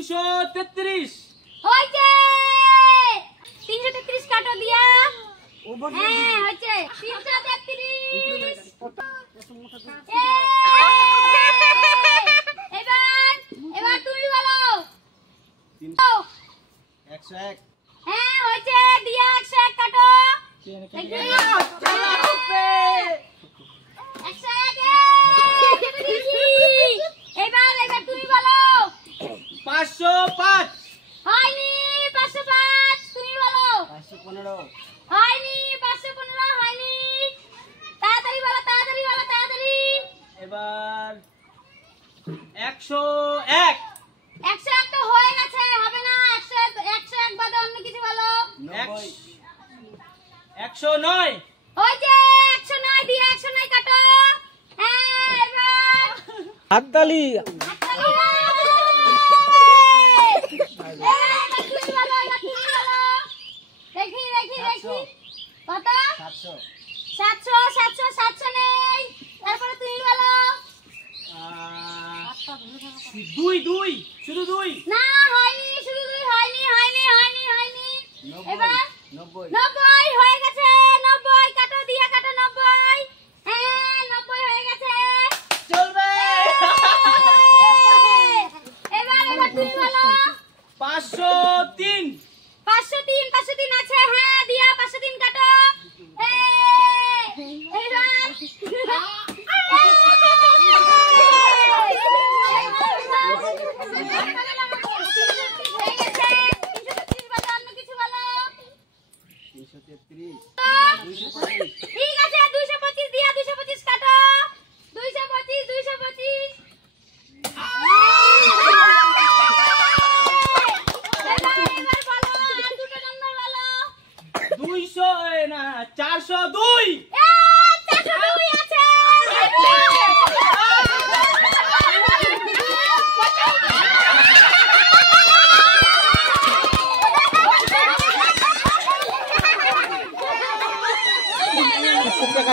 333 হয়েছে 333 কাটো দিয়া হ্যাঁ হয়েছে 333 এবার তুমি বলো 101 হ্যাঁ হয়েছে দিয়া 101 কাটো এবার তুমি বলো 505 হয়নি 505 তুমি বলো 515 হয়নি 515 হয়নি তাড়াতাড়ি বলো তাড়াতাড়ি এবার 101 101 তো হয়ে গেছে হবে না 101 বাদে অন্য কিছু বলো 109 ওই যে 109 দিয়ে 109 কাটো হ্যাঁ এবার হাততালি দেখি কত 700 700 নেই তারপরে তুমি বলো 2 শুধু 2 না হয়নি শুধু দুই হয়নি এবার 90 হয়ে গেছে 90 কাটো দিয়া কাটো 90 হ্যাঁ 90 হয়ে গেছে চলবে এবার তুমি বলো 503 503 আছে হ্যাঁ দিয়া 503 কাটো ঠিক আছে 225 দিয়া 225 কাটো 225 এবার বলো আর দুটো নম্বর বলো 200 না 402 402 আছে টাকা